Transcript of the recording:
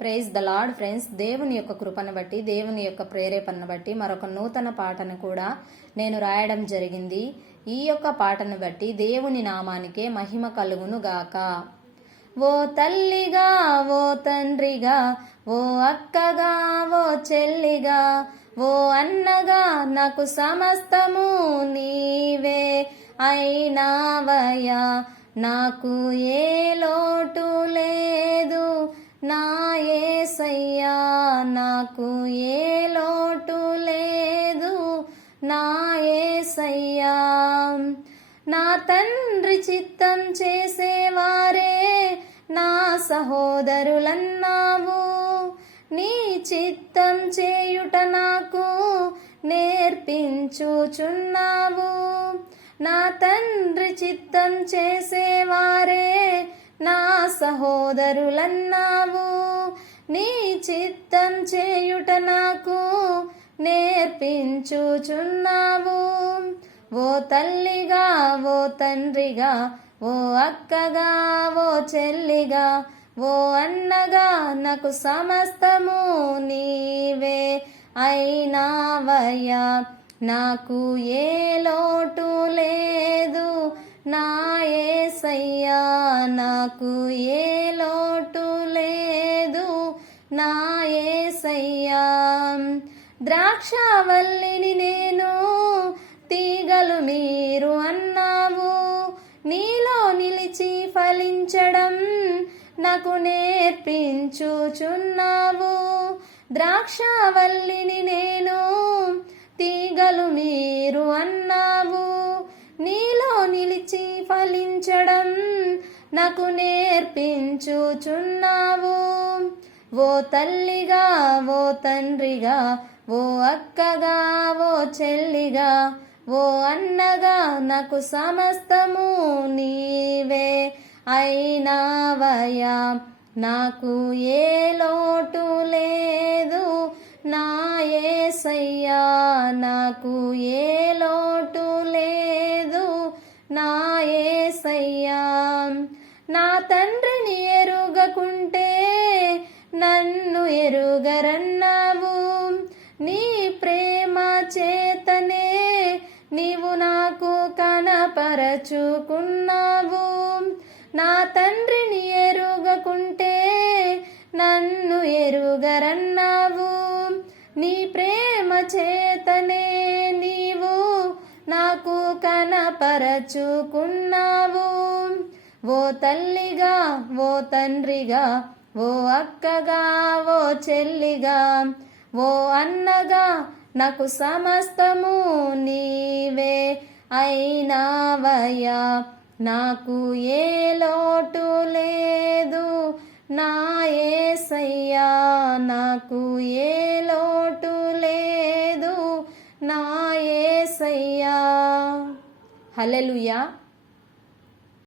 Praise the lord friends దేవుని యొక్క కృపను బట్టి దేవుని యొక్క ప్రేరేపణను బట్టి మరొక నూతన పాటను కూడా నేను రాయడం జరిగింది. ఈ యొక్క పాటను బట్టి దేవుని నామానికే మహిమ కలుగును గాక. ఓ తల్లిగా ఓ తండ్రిగా ఓ అక్కగా ఓ చెల్లిగా ఓ అన్నగా నాకు సమస్తము నీవే అయినావయ్యా. నాకు ఏ లోటు లేదు. నా ఏసయ్యా నాకు ఏ లోటు లేదు. నా ఏసయ్యా నా తండ్రి చిత్తం చేసేవారే. నా సహోదరులన్నావు. నీ చిత్తం చేయుట నాకు నేర్పించుచున్నావు. నా తండ్రి చిత్తం చేసేవారే. నా సహోదరులన్నావు. నీ చిత్తం చేయుట నాకు నేర్పించుచున్నావు. ఓ తల్లిగా ఓ తండ్రిగా ఓ అక్కగా ఓ చెల్లిగా ఓ అన్నగా నాకు సమస్తము నీవే అయినావయ్యా. నాకు ఏ లోటు లేదు. నా ఏసయ్యా నాకు ఏ లోటు లేదు నా ఏసయ్యా. ద్రాక్షవల్లిని నేను తీగలు మీరు అన్నావు. నీలో నిలిచి ఫలించడం నాకు నేర్పించుచున్నావు. ద్రాక్షవల్లిని నేను తీగలు మీరు అన్నావు. నీలో నిలిచి ఫలించడం నాకు నేర్పించుచున్నావు. ఓ తల్లిగా ఓ తండ్రిగా ఓ అక్కగా ఓ చెల్లిగా ఓ అన్నగా నాకు సమస్తము నీవే అయినావయ్యా. నాకు ఏ లోటు లేదు. నా ఏసయ్యా నాకు ఏ కనపరచుకున్నావు నా తండ్రిని ఎరుగకుంటే నన్ను ఎరుగరన్నావు. నీ ప్రేమ చేతనే నీవు నాకు కనపరచుకున్నావు. ఓ తల్లిగా ఓ తండ్రిగా ఓ అక్కగా ఓ చెల్లిగా ఓ అన్నగా నాకు సమస్తము నీవే అయినావయ్యా నాకు ఏ లోటు లేదు. నా ఏసయ్యా నాకు ఏ లోటు లేదు. నా ఏసయ్యా. హలలుయా